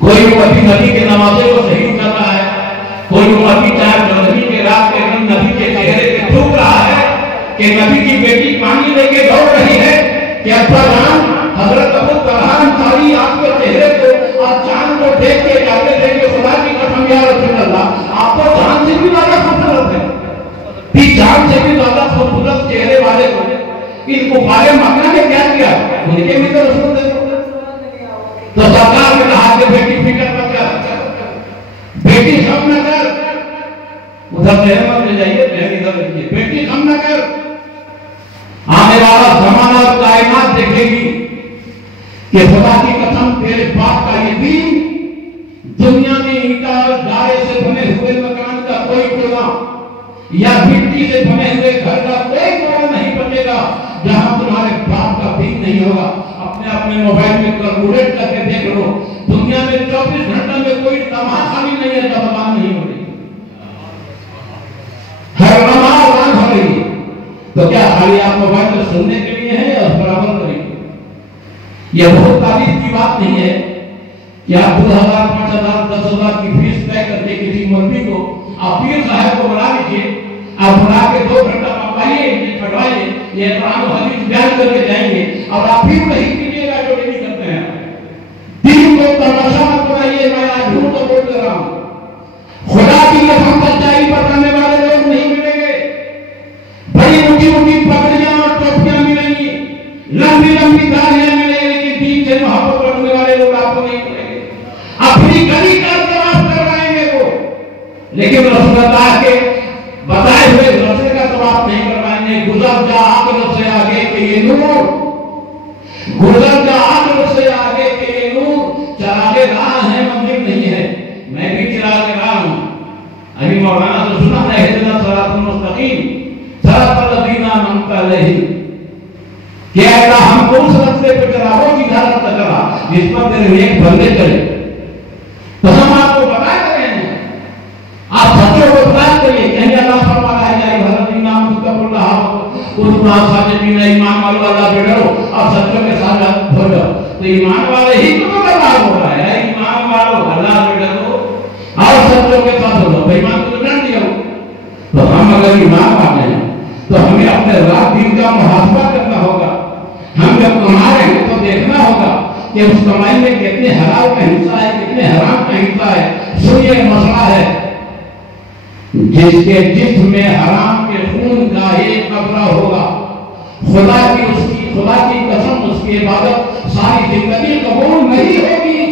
کوئی امتی نبی کے نمازے کو صحیح کر رہا ہے، کوئی امتی چاہے نبی کے رات کے دن نبی کے چہرے پہ تھوک رہا ہے کہ نبی کی بیٹی پانی لے کے دوڑ رہی ہے کہ ابا جان حضرت ابو طلحہ ساری آپ کے چہرے کو اور چاند کو دیکھ کے جاتے تھے کہ خدا کی قسم یا رسول اللہ آپ کو جان سے بھی زیادہ خوبصورت ہے، جان سے بھی زیادہ خوبصورت چہرے والے کو ان کفار مکہ نے کیا کیا؟ ان کے بھی تو رسول تھے۔ تو سرکار نے کہا کہ بیٹی فکر مت کر، بیٹی غم نہ کر، ادھر سے مت لے جائیے، بہن ادھر رکھیے، بیٹی غم نہ کر، آنے والا زمانہ اور کائنات دیکھے گی کہ خدا کی قسم تیرے باپ کا یہ دین دنیا میں اینٹا اور گارے سے بنے ہوئے مکان کا کوئی کونا یا مٹی سے بنے ہوئے گھر کا کوئی کونا نہیں بچے گا جہاں تمہارے باپ کا دین نہیں ہوگا۔ اپنے موبائل میں کیلکولیٹ کر کے دیکھ لو، دنیا میں 24 گھنٹے میں کوئی لمحہ خالی نہیں ہے جب اذان نہیں ہو رہی، ہر لمحہ اذان ہو رہی ہے۔ تو کیا خالی آپ موبائل میں سننے کے لیے ہے یا اس پر عمل کریں گے؟ یہ بہت تعریف کی بات نہیں ہے کہ آپ 2000 5000 10,000 کی فیس طے کر کے کسی مولوی کو آپ پیر صاحب کو بنا لیجیے، آپ بنا کے 2 گھنٹہ پڑھائیے، پڑھوائیے، یہ قرآن و حدیث بیان کر کے جائیں گے اور آپ پھر وہی کیجیے گا جو نہیں کرتے ہیں۔ دین کو تماشا مت بنائیے، میں آج جھوٹ تو بول رہا ہوں، خدا کی قسم سچائی پر کرنے والے لوگ نہیں ملیں گے، بڑی اونچی اونچی پگڑیاں اور ٹوپیاں ملیں گی، لمبی لمبی داڑھیاں ملیں گی، لیکن دین سے محبت رکھنے والے لوگ آپ کو نہیں ملیں گے۔ اپنی گلی کا طواف کروائیں گے وہ، لیکن رسول اللہ کے بتائے ہوئے رستے کا طواف نہیں کروائیں گے۔ گزر جا آخرت سے آگے کہ یہ نور، گزر جا آخرت سے آگے کہ یہ نور، چراغ راہ ہے منزل نہیں ہے، میں بھی چراغ راہ ہوں۔ ابھی مولانا سے سنا ہے اہدنا الصراط المستقیم صراط الذین انعمت علیہم، کہ اے اللہ ہم کو اس راستے پہ چراغوں کی ہدایت کرا جس پر تیرے نیک بندے چلے۔ تو ہم آپ کو بتا رہے ہیں، آپ سچوں کو بتا کریے کہ اللہ فرما رہا ہے یا الذین آمنوا اتقوا اللہ کونوا صادقین، ایمان والو اللہ سے ڈرو اور سچوں کے ساتھ ہو جاؤ۔ تو ایمان والے ہی تو اللہ بول رہا ہے، ایمان والو اللہ سے ڈرو اور سچوں کے ساتھ ہو جاؤ۔ بھائی ایمان کو ڈر دیا ہو تو ہم اگر ایمان والے ہیں تو ہمیں اپنے رات دن کا محاسبہ کرنا ہوگا۔ ہم جب کما رہے ہیں تو دیکھنا ہوگا کہ اس کمائی میں کتنے حلال کا حصہ ہے، کتنے حرام کا حصہ ہے۔ سنیے مسئلہ ہے، جس کے جسم میں حرام کے خون کا ایک قطرہ ہوگا، خدا کی قسم اس کی عبادت ساری زندگی قبول نہیں ہوگی۔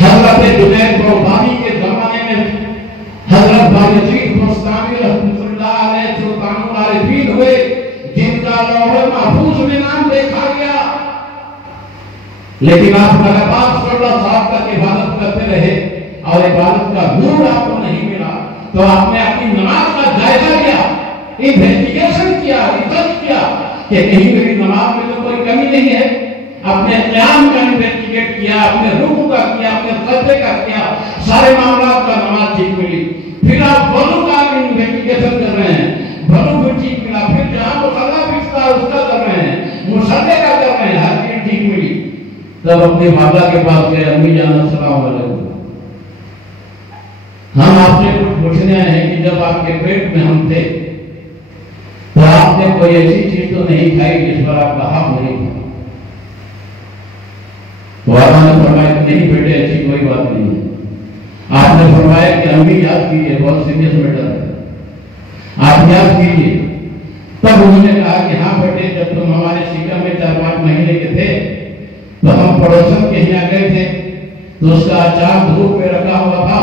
حضرت جنید بغدادی کے زمانے میں حضرت بایزید بستامی رحمۃ اللہ علیہ سلطان العارفین ہوئے، جن کا لوح محفوظ میں نام دیکھا گیا، لیکن آپ لگاتار 16 سال تک عبادت کرتے رہے اور عبادت کا نور آپ کو نہیں ملا۔ تو آپ نے اپنی نماز کا جائزہ لیا، انویسٹیگیشن کیا، ریسرچ کیا کہ کہیں میری نماز میں تو کوئی کمی نہیں ہے۔ اپنے قیام کا انویسٹیگیٹ کیا، اپنے رکوع کا کیا، اپنے سجدے کا کیا، سارے معاملات کا نماز ٹھیک ملی۔ پھر آپ وضو کا انویسٹیگیشن کر رہے ہیں، وضو بھی ٹھیک ملا۔ پھر جہاں مصلی فکس تھا اس کا کر رہے ہیں، مصلی کا کر رہے ہیں، ہر چیز ٹھیک ملی۔ تب اپنے والدہ کے پاس گئے، امی جان السلام علیکم، ہم آپ سے کچھ پوچھنے آئے ہیں کہ جب آپ کے پیٹ میں ہم تھے تو آپ نے کوئی ایسی چیز تو نہیں کھائی جس پر آپ کا حق نہیں تھا؟ والدہ نے فرمایا کہ نہیں بیٹے ایسی کوئی بات نہیں ہے۔ آپ نے فرمایا کہ امی یاد کیجیے، بہت سیریس میٹر ہے، آپ یاد کیجیے۔ تب انہوں نے کہا کہ ہاں بیٹے، جب تم ہمارے شکم میں 4-5 مہینے کے تھے تو ہم پڑوسن کے یہاں گئے تھے تو اس کا اچار دھوپ میں رکھا ہوا تھا،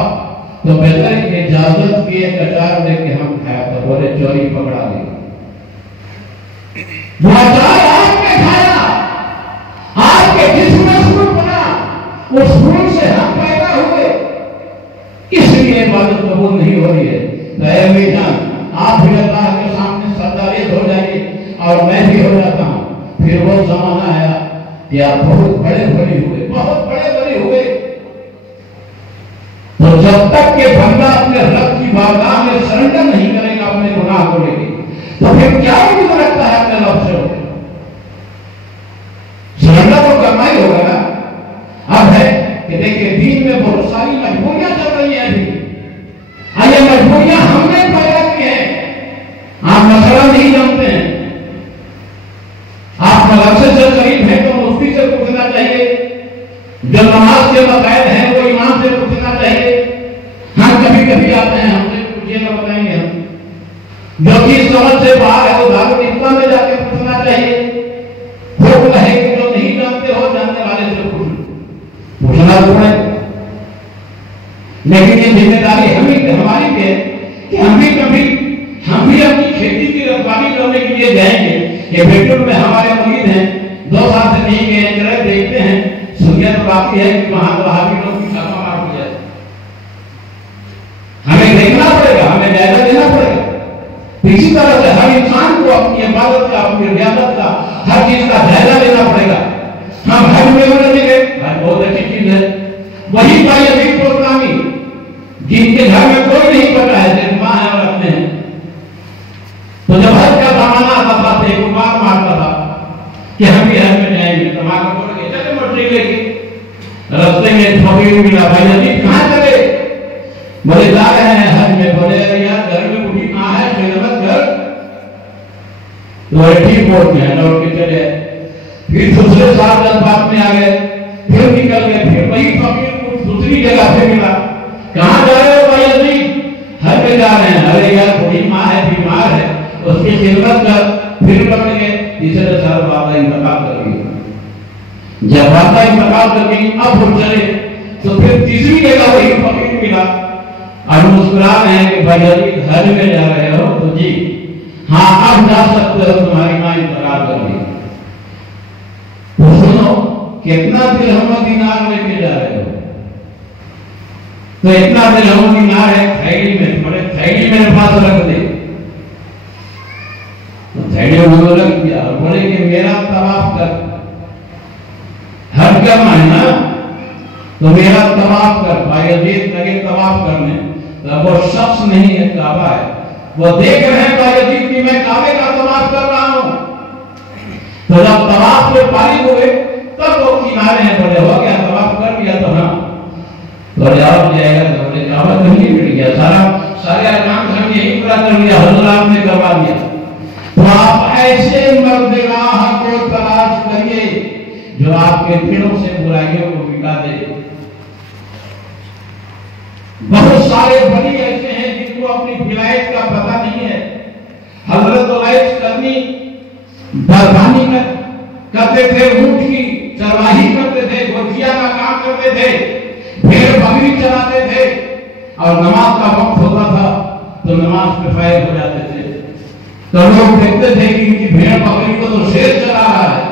تو بغیر اجازت کے ایک اچار لے کے ہم کھایا تھا، بولے چوری پکڑا گئی۔ وہ اچار آپ نے کھایا، آپ کے جسم میں خون بنا، اس خون سے ہم پیدا ہوئے، اس لیے عبادت قبول نہیں ہو رہی ہے۔ تو اے امی جان، آپ بھی اللہ کے سامنے سرداریت ہو جائیے اور میں بھی ہو جاتا ہوں۔ پھر وہ زمانہ آیا کہ آپ بہت بڑے بڑے ہوئے، بہت بڑے بڑے ہوئے، تو جب تک کہ بندہ اپنے رب کی بارگاہ میں سرنڈر نہیں کرے گا اپنے گناہ کو لے کے، تو پھر کیا امید رکھتا ہے اپنے رب سے؟ سرنڈر تو کرنا ہی ہوگا نا۔ بہت ساری مجبوریاں چل رہی ہیں ابھی. یہ مجبوریاں ہم نے پیدا کی ہیں. آپ مسئلہ نہیں جانتے ہیں. آپ مدرسے سے قریب ہیں تو مفتی سے پوچھنا چاہیے. جو نماز کے مسائل ہیں وہ امام سے پوچھنا چاہیے. ہم کبھی کبھی آتے ہیں, ہم سے پوچھیے گا, بتائیں گے ہم. جو چیز سمجھ سے باہر ہے وہ دارالفتہ میں جا کے پوچھنا چاہیے. حکم ہے کہ جو نہیں جانتے ہو جاننے والے سے پوچھنا پڑے. لیکن یہ ذمہ داری ہماری ہے کہ ہم بھی اپنی کھیتی کی رکھوالی کرنے کے لیے جائیں گے. یہ بیٹول میں ہمارے مرید ہیں, 2 سال سے نہیں گئے, جرائے دیکھتے ہیں. سنیت باقی ہے کہ وہاں وہابی لوگ کی چھاپا مار ہو جائے. ہمیں دیکھنا پڑے گا, ہمیں جائزہ دینا پڑے گا. اسی طرح سے ہر انسان کو اپنی عبادت کا, اپنی ریاضت کا, ہر چیز کا جائزہ لینا پڑے گا. ہم حج میں ہونے دیں گے, حج بہت اچھی چیز ہے. وہی بھائی ابھی پروگرامی جن کے گھر میں کوئی نہیں پتا ہے, صرف ماں ہے اور اپنے ہیں, تو جب حج کا زمانہ آتا تھا تو ایک بار مارتا تھا کہ ہم بھی حج میں جائیں گے. تمہارا بول کے چلے مرضی لے کے رستے میں ٹھوکری ملا. بھائی ابھی کہاں چلے؟ بولے جا رہے ہیں حج میں. بولے یار گھر میں بڑھی کہاں ہے؟ شریعت گھر. تو ٹھیک بول کے لوٹ کے چلے. پھر دوسرے سال جذبات میں آ گئے, پھر نکل گئے. پھر وہی فقیر کو دوسری جگہ سے ملا. کہاں جا رہے ہو بھائی ابھی؟ حج میں جا رہے ہیں. ارے یار بڑی ماں ہے, بیمار ہے, اس کی خدمت کر. پھر پکڑ گئے. تیسرے سال والدہ انتقال کر گئی. جب والدہ انتقال کر گئی اب وہ چلے تو پھر تیسری جگہ وہی فقیر ملا. اور مسکرا رہے ہیں کہ بھائی ابھی حج میں جا رہے ہو تو جی ہاں آپ جا سکتے ہو, تمہاری ماں انتقال کر گئی. تو سنو کتنا درہم و دینار لے کے جا رہے ہو؟ تو اتنا درہم و دینار ہے تھیلی میں, بڑے تھیلی میرے پاس رکھ دے. تھیلی میں رکھ دیا اور بولے کہ میرا طواف کر. حج کرنا ہے نا تو میرا طواف کر. بھائی عزیز لگے طواف کرنے, وہ شخص نہیں ہے, کعبہ ہے. وہ دیکھ رہے ہیں بھائی عزیز کہ میں کعبے کا طواف کر رہا ہوں. تو جب طواف سے فارغ ہوئے تب وہ کنارے ہیں, بولے ہو گیا طواف کر لیا تو ہاں. تو جواب دیا گا تو بولے کعبہ کہیں مل گیا, سارے ارکان ہم یہی پورا کر لیا, حضرات نے کروا دیا. تو آپ ایسے مرد راہ کو تلاش کریے جو آپ کے دلوں سے برائیوں کو مٹا دے. بہت سارے بڑی ایسے ہیں جن کو اپنی ولایت کا پتہ نہیں ہے. حضرت اویس کرنی دربانی کرتے تھے, اونٹ کی چرواہی کرتے تھے, گوجیا کا کام کرتے تھے, بھیڑ بکری چلاتے تھے, اور نماز کا وقت ہوتا تھا تو نماز پہ فائز ہو جاتے تھے. تو لوگ دیکھتے تھے کہ ان کی بھیڑ بکری کو تو شیر چلا رہا ہے,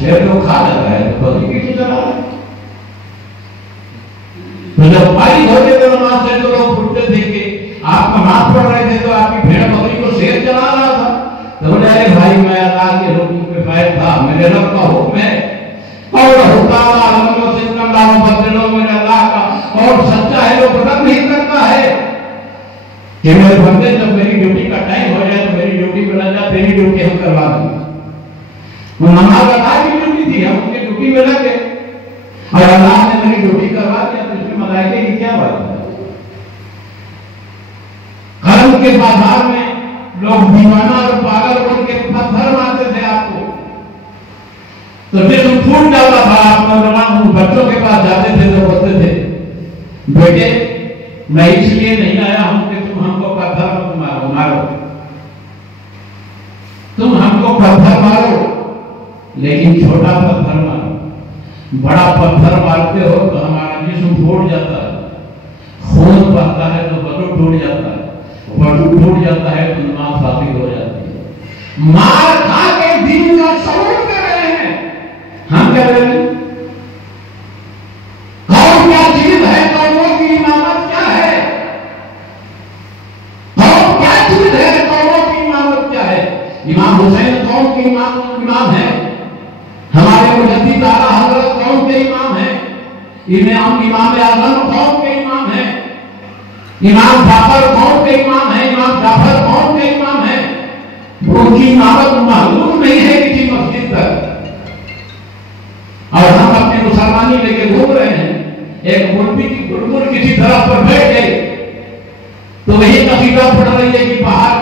شیر کو کھا جاتا ہے تو بکری کیوں چلا رہا ہے. تو جب فائز ہوتے تھے نماز سے تو لوگ اٹھتے تھے کہ آپ نماز پڑھ رہے تھے تو آپ کی بھیڑ بکری کو شیر چلا رہا تھا. تو بولے ارے بھائی میں اللہ کے حکم پہ فائز تھا, میرے رب کا حکم ہے اور حکام عالموں سے اللہ بدلو, میرے اللہ کا اور سچا ہے, وہ بدل نہیں کرتا ہے کہ میرے بندے جب میری ڈیوٹی کا ٹائم ہو جائے تو میری ڈیوٹی پہ لگ جائے, تیری ڈیوٹی ہم کروا دیں گے. وہ نماز ادا کی ڈیوٹی تھی, ہم ان کی ڈیوٹی میں لگ گئے اور اللہ نے میری ڈیوٹی کروا دیا. تو اس میں ملائکے کی کیا بات ہے؟ قلم کے بازار میں لوگ دیوانہ اور پاگل بن کے پتھر مارتے تھے آپ کو, تو جسم پھوٹ جاتا تھا. آپ نوجوان بچوں کے پاس جاتے تھے تو بولتے تھے بیٹے میں اس لیے نہیں آیا ہوں کہ تم ہم کو پتھر مارو, تم ہم کو پتھر مارو لیکن چھوٹا پتھر مارو. بڑا پتھر مارتے ہو تو ہمارا جسم پھوٹ جاتا ہے, خون بہتا ہے تو بدن ٹوٹ جاتا ہے, بدن ٹوٹ جاتا ہے تو نماز فاسد ہو جاتی ہے. مار کھا کے دین کا ثبوت کر رہے ہیں, ہم کہہ رہے ہیں قوم کیا چیز ہے, قوموں کی امامت کیا ہے, قوم کیا چیز ہے, قوموں کی امامت کیا ہے. امام حسین قوم کے امام ہے, ہمارے مجدد اعلیٰ حضرت قوم کے امام ہیں, امام اعظم قوم کے امام ہیں, امام جعفر قوم کے امام ہیں, امام جعفر قوم کے امام ہیں. ان کی امامت معلوم نہیں ہے کسی مسجد تک, اور ہم اپنی مسلمانی لے کے گھوم رہے ہیں. ایک بلبل کسی طرف پر بیٹھ گئی تو وہی قصیدہ پڑھ رہی ہے کہ پہاڑ